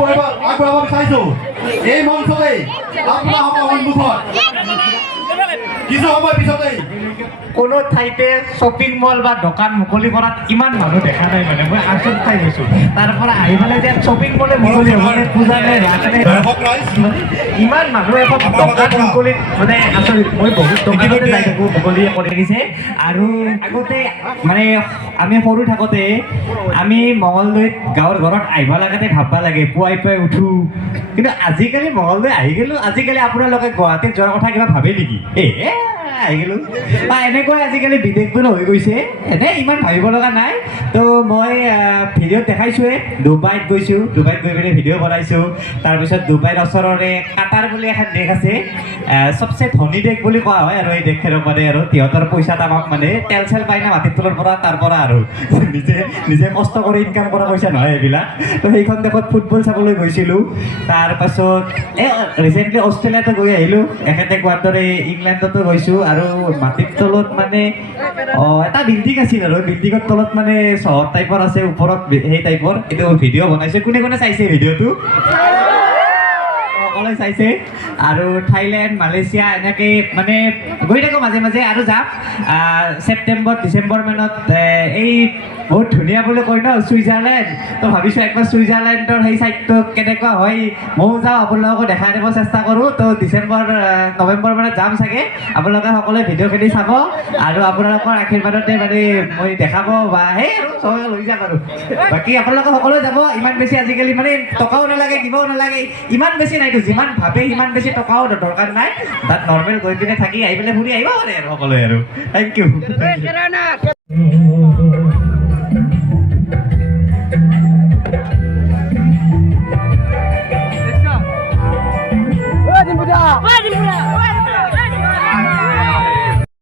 আগবঢ়াব বিচাৰিছোঁ এই মঞ্চতেই আপোনালোকৰ সন্মুখত কিছু সময় পিছতেই কোনো ঠাইতে শ্বপিং মল বা দোকান মুকলি কৰাত ইমান মানুহ দেখা নাই মানে মই আচৰিত খাই গৈছোঁ তাৰ পৰা আহি পেলাই যে শ্বপিং মলে মুকলি হ'ব নে পূজা নে ৰাস নে ইমান মানুহ এখন দোকান মুকলি মানে আচৰিত মই বহুত দোকানতে যাই থাকোঁ মুকলি কৰি দিছে আৰু আগতে মানে আমি সৰু থাকোঁতে আমি মঙলদৈত গাঁৱৰ ঘৰত আহিব লগাতে ভাবিব লাগে পুৱাই পুৱাই উঠোঁ কিন্তু আজিকালি মঙলদৈ আহি গ'লোঁ আজিকালি আপোনালোকে গুৱাহাটীত যোৱাৰ কথা কিবা ভাবে নেকি আহি গ'লোঁ বা এনেকৈ আজিকালি বিদেশবোৰ হৈ গৈছে এনে ইমান ভাবিব লগা নাই তো মই ভিডিঅ'ত দেখাইছোঁৱে ডুবাইত গৈছোঁ ডুবাইত গৈ পিনে ভিডিঅ' বনাইছোঁ তাৰপিছত ডুবাইৰ ওচৰৰে কাটাৰ বুলি এখন দেশ আছে চবচে ধনী দেশ বুলি কোৱা হয় আৰু এই দেশখনক মানে আৰু সিহঁতৰ পইচা তামাক মানে তেল চেল পাই না মাটিৰ তলৰ পৰা তাৰ পৰা আৰু নিজে কষ্ট কৰি ইনকাম কৰা পইচা নহয় এইবিলাক তো সেইখন দেশত ফুটবল চাবলৈ গৈছিলোঁ তাৰপাছত এই ৰিচেণ্টলি অষ্ট্ৰেলিয়াতো গৈ আহিলোঁ এখেতে কোৱাৰ দৰে ইংলেণ্ডতো গৈছোঁ আৰু মাটিৰ তলত মানে এটা বিল্ডিং আছিল আৰু বিল্ডিঙৰ তলত মানে চহৰ টাইপৰ আছে ওপৰত সেই টাইপৰ এইটো ভিডিঅ' বনাইছে কোনে কোনে চাইছে ভিডিঅ'টো সকলোৱে চাইছে আৰু থাইলেণ্ড মালয়েছিয়া এনেকৈ মানে গৈ থাকোঁ মাজে মাজে আৰু যাম ছেপ্টেম্বৰ ডিচেম্বৰ মানত এই বহুত ধুনীয়া বুলি কয় ন ছুইজাৰলেণ্ড তো ভাবিছোঁ একবাৰ ছুইজাৰলেণ্ডৰ সেই ছাইডটো কেনেকুৱা হয় ময়ো যাওঁ আপোনালোকক দেখাই দিব চেষ্টা কৰোঁ তো ডিচেম্বৰ নৱেম্বৰ মানত যাম চাগে আপোনালোকে সকলোৱে ভিডিঅ'খিনি চাব আৰু আপোনালোকৰ আশীৰ্বাদতে মানে মই দেখাব বা সেই আৰু চবে লৈ যাম আৰু বাকী আপোনালোকে সকলোৱে যাব ইমান বেছি আজিকালি মানে টকাও নালাগে দিবও নালাগে ইমান বেছি নাইতো যিমান ভাবে সিমান বেছি টকাও দৰকাৰ নাই তাত নৰ্মেল গৈ পিনে থাকি আহি পেলাই ফুৰি আহিব পাৰে আৰু সকলোৱে আৰু থেংক ইউ